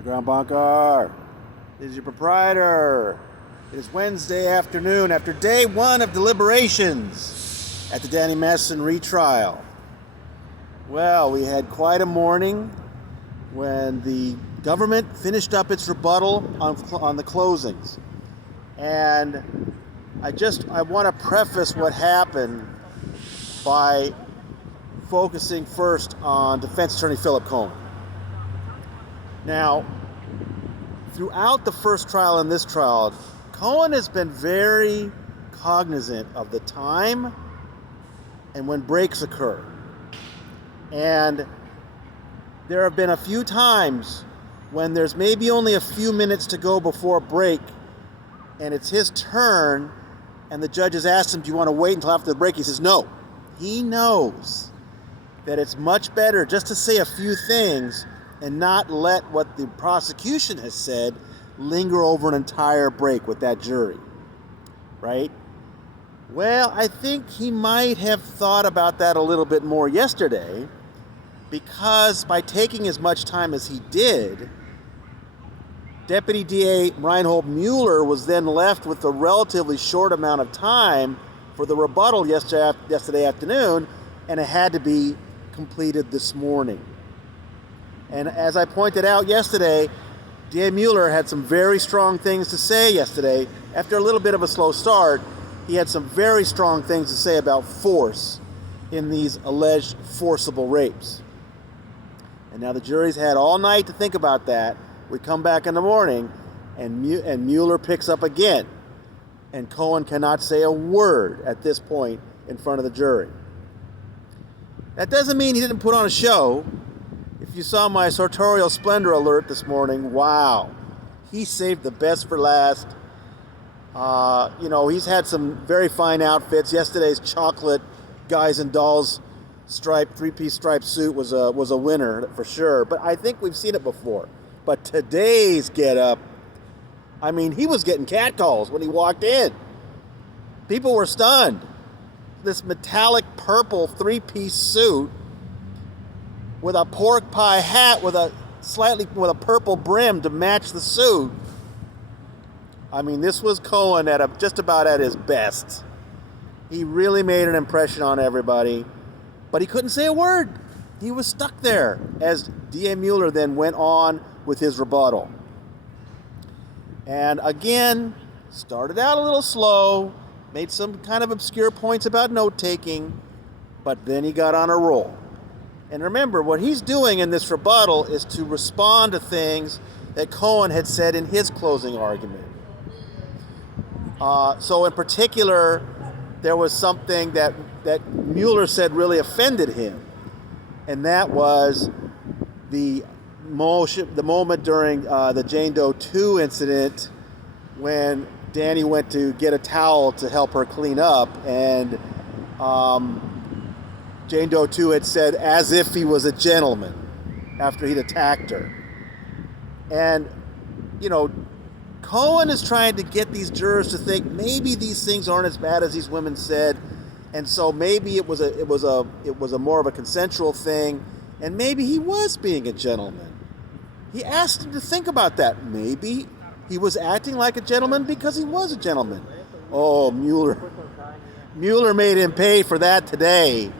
Underground Bunker. This is your proprietor. It is Wednesday afternoon after day one of deliberations at the Danny Masterson retrial. Well, we had quite a morning when the government finished up its rebuttal on the closings. And I want to preface what happened by focusing first on defense attorney Philip Cohen. Now, throughout the first trial and this trial, Cohen has been very cognizant of the time and when breaks occur. And there have been a few times when there's maybe only a few minutes to go before a break, and it's his turn, and the judge has asked him, do you want to wait until after the break? He says no. He knows that it's much better just to say a few things and not let what the prosecution has said linger over an entire break with that jury, right? Well, I think he might have thought about that a little bit more yesterday, because by taking as much time as he did, Deputy DA Reinhold Mueller was then left with a relatively short amount of time for the rebuttal yesterday afternoon, and it had to be completed this morning. And as I pointed out yesterday, DA Mueller had some very strong things to say yesterday. After a little bit of a slow start, he had some very strong things to say about force in these alleged forcible rapes. And now the jury's had all night to think about that. We come back in the morning, and Mueller picks up again. And Cohen cannot say a word at this point in front of the jury. That doesn't mean he didn't put on a show. If you saw my sartorial splendor alert this morning, wow, he saved the best for last. He's had some very fine outfits. Yesterday's chocolate Guys and Dolls three-piece striped suit was a winner for sure. But I think we've seen it before. But today's getup, I mean, he was getting catcalls when he walked in. People were stunned. This metallic purple three-piece suit with a pork pie hat with a purple brim to match the suit. I mean, this was Cohen just about at his best. He really made an impression on everybody, but he couldn't say a word. He was stuck there as DA Mueller then went on with his rebuttal. And again, started out a little slow, made some kind of obscure points about note-taking, but then he got on a roll. And remember, what he's doing in this rebuttal is to respond to things that Cohen had said in his closing argument. So in particular, there was something that Mueller said really offended him. And that was the moment during the Jane Doe 2 incident when Danny went to get a towel to help her clean up, and Jane Doe 2 had said, as if he was a gentleman, after he'd attacked her. And, Cohen is trying to get these jurors to think maybe these things aren't as bad as these women said, and so maybe it was a more of a consensual thing, and maybe he was being a gentleman. He asked him to think about that. Maybe he was acting like a gentleman because he was a gentleman. Oh, Mueller made him pay for that today.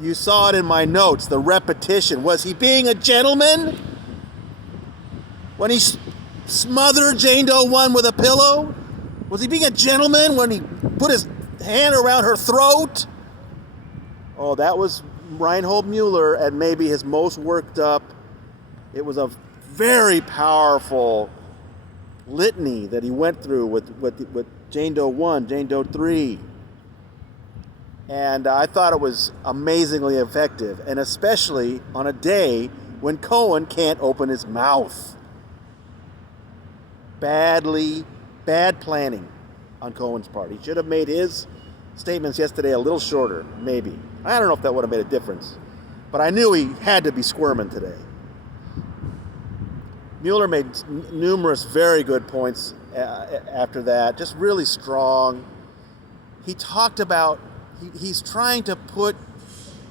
You saw it in my notes, the repetition. Was he being a gentleman when he smothered Jane Doe 1 with a pillow? Was he being a gentleman when he put his hand around her throat? Oh, that was Reinhold Mueller at maybe his most worked up. It was a very powerful litany that he went through with Jane Doe 1, Jane Doe 3. And I thought it was amazingly effective, and especially on a day when Cohen can't open his mouth. Bad planning on Cohen's part. He should have made his statements yesterday a little shorter, maybe. I don't know if that would have made a difference, but I knew he had to be squirming today. Mueller made numerous very good points after that, just really strong. He talked about he's trying to put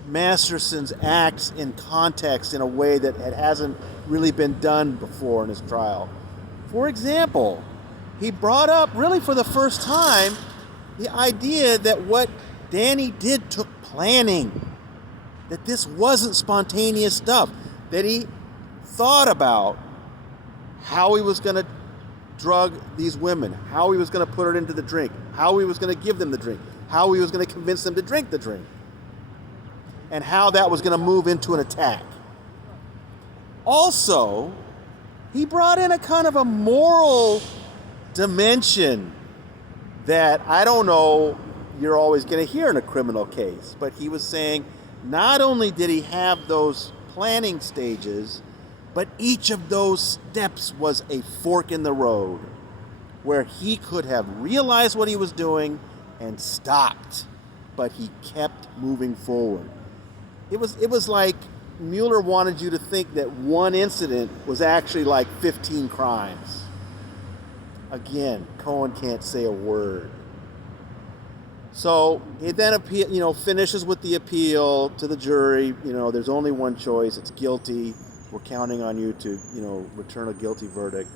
Masterson's acts in context in a way that it hasn't really been done before in his trial. For example, he brought up, really for the first time, the idea that what Danny did took planning, that this wasn't spontaneous stuff, that he thought about how he was going to drug these women, how he was going to put it into the drink, how he was going to give them the drink, how he was going to convince them to drink the drink, and how that was going to move into an attack. Also, he brought in a kind of a moral dimension that I don't know you're always going to hear in a criminal case, but he was saying not only did he have those planning stages, but each of those steps was a fork in the road where he could have realized what he was doing and stopped, but he kept moving forward. It was like Mueller wanted you to think that one incident was actually like 15 crimes. Again, Cohen can't say a word. So he then finishes with the appeal to the jury. There's only one choice. It's guilty. We're counting on you to, return a guilty verdict.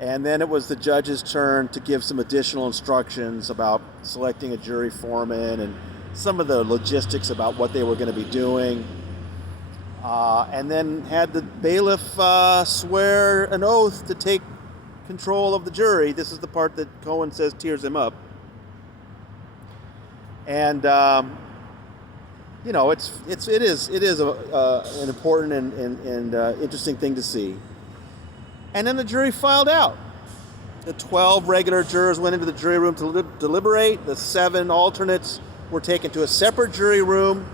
And then it was the judge's turn to give some additional instructions about selecting a jury foreman and some of the logistics about what they were going to be doing. And then had the bailiff swear an oath to take control of the jury. This is the part that Cohen says tears him up. And it is an important and interesting thing to see. And then the jury filed out. The 12 regular jurors went into the jury room to deliberate. The 7 alternates were taken to a separate jury room.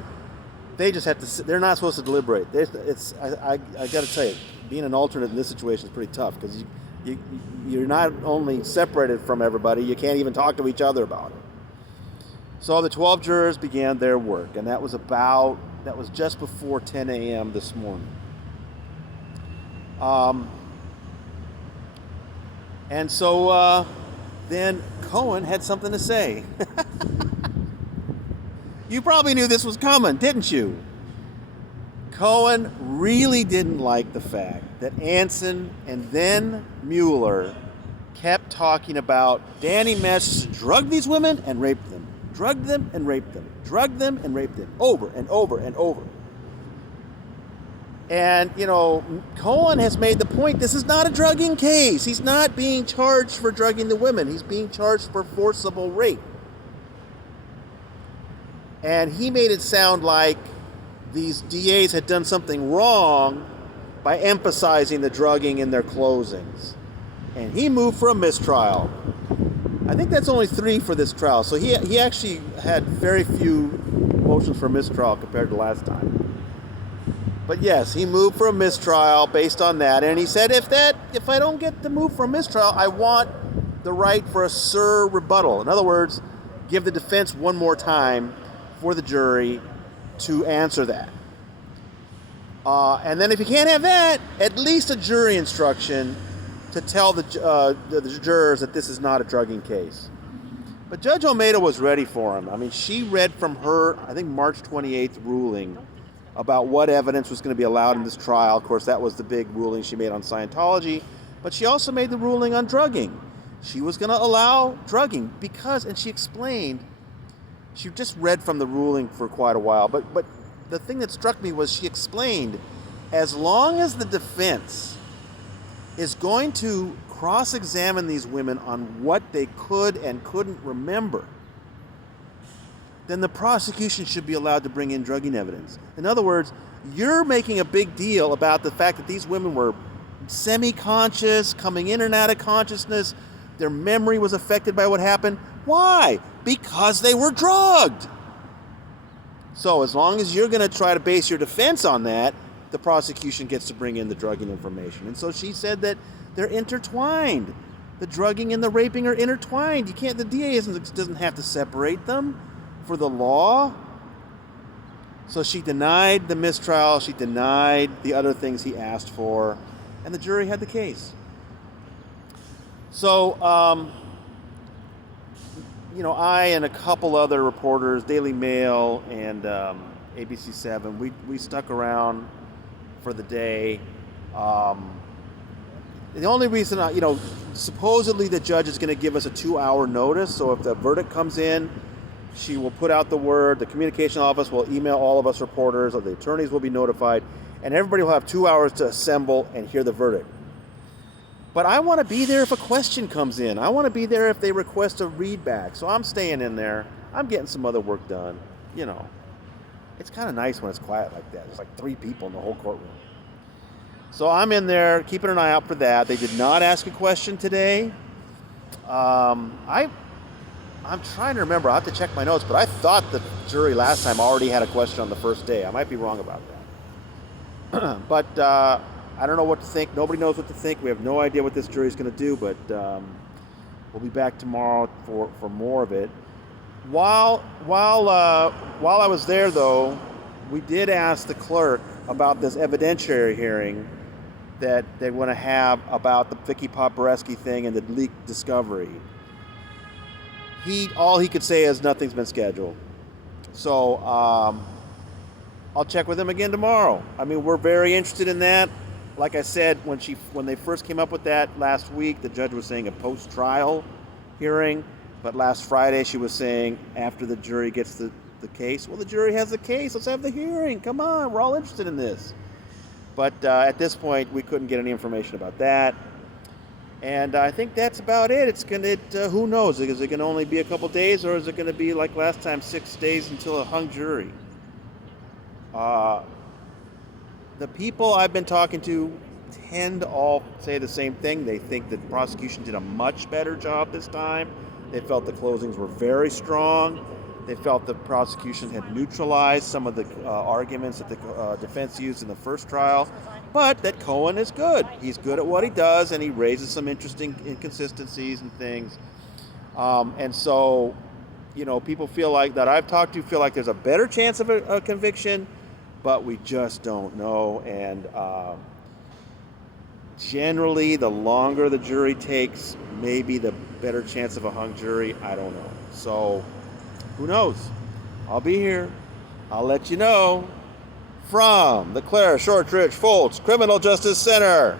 They just have to. They're not supposed to deliberate. I got to tell you, being an alternate in this situation is pretty tough because you're not only separated from everybody, you can't even talk to each other about it. So the 12 jurors began their work, and that was just before 10 a.m. this morning. And so then Cohen had something to say. You probably knew this was coming, didn't you? Cohen really didn't like the fact that Anson and then Mueller kept talking about Danny Masterson drugged these women and raped them. Drugged them and raped them. Drugged them and raped them. Over and over and over. And, Cohen has made the point this is not a drugging case. He's not being charged for drugging the women. He's being charged for forcible rape. And he made it sound like these DAs had done something wrong by emphasizing the drugging in their closings. And he moved for a mistrial. I think that's only 3 for this trial. So he actually had very few motions for mistrial compared to last time. But yes, he moved for a mistrial based on that. And he said, if I don't get to move for a mistrial, I want the right for a sur rebuttal. In other words, give the defense one more time for the jury to answer that. And then if you can't have that, at least a jury instruction to tell the jurors that this is not a drugging case. But Judge Olmedo was ready for him. I mean, she read from her, I think, March 28th ruling about what evidence was going to be allowed in this trial. Of course, that was the big ruling she made on Scientology. But she also made the ruling on drugging. She was going to allow drugging because, and she explained, she just read from the ruling for quite a while. But the thing that struck me was she explained, as long as the defense is going to cross-examine these women on what they could and couldn't remember, then the prosecution should be allowed to bring in drugging evidence. In other words, you're making a big deal about the fact that these women were semi-conscious, coming in and out of consciousness, their memory was affected by what happened. Why? Because they were drugged. So as long as you're going to try to base your defense on that, the prosecution gets to bring in the drugging information. And so she said that they're intertwined. The drugging and the raping are intertwined. The DA doesn't have to separate them for the law. So she denied the mistrial. She denied the other things he asked for. And the jury had the case. So I and a couple other reporters, Daily Mail and ABC7, we stuck around for the day. Um, the only reason, supposedly the judge is going to give us a 2-hour notice. So if the verdict comes in, she will put out the word. The communication office will email all of us reporters, or the attorneys will be notified, and everybody will have 2 hours to assemble and hear the verdict. But I want to be there if a question comes in. I want to be there if they request a readback. So I'm staying in there. I'm getting some other work done. It's kind of nice when it's quiet like that. There's like 3 people in the whole courtroom. So I'm in there keeping an eye out for that. They did not ask a question today. I'm trying to remember. I have to check my notes, but I thought the jury last time already had a question on the first day. I might be wrong about that. But I don't know what to think. Nobody knows what to think. We have no idea what this jury is going to do, but we'll be back tomorrow for more of it. While I was there, though, we did ask the clerk about this evidentiary hearing that they want to have about the Vicky Poparesky thing and the leaked discovery. All he could say is nothing's been scheduled. So I'll check with him again tomorrow. I mean, we're very interested in that. Like I said, when they first came up with that last week, the judge was saying a post-trial hearing. But last Friday, she was saying after the jury gets the case. Well, the jury has the case. Let's have the hearing. Come on. We're all interested in this. But at this point, we couldn't get any information about that. And I think that's about it. Who knows? Is it going to only be a couple days, or is it going to be like last time, 6 days until a hung jury? The people I've been talking to tend to all say the same thing. They think the prosecution did a much better job this time. They felt the closings were very strong. They felt the prosecution had neutralized some of the arguments that the defense used in the first trial, but that Cohen is good. He's good at what he does, and he raises some interesting inconsistencies and things. And so, people that I've talked to feel like there's a better chance of a conviction, but we just don't know. And generally, the longer the jury takes, maybe the better chance of a hung jury. I don't know. So, who knows? I'll be here. I'll let you know. From the Claire Shortridge Foltz Criminal Justice Center,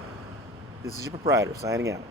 this is your proprietor signing out.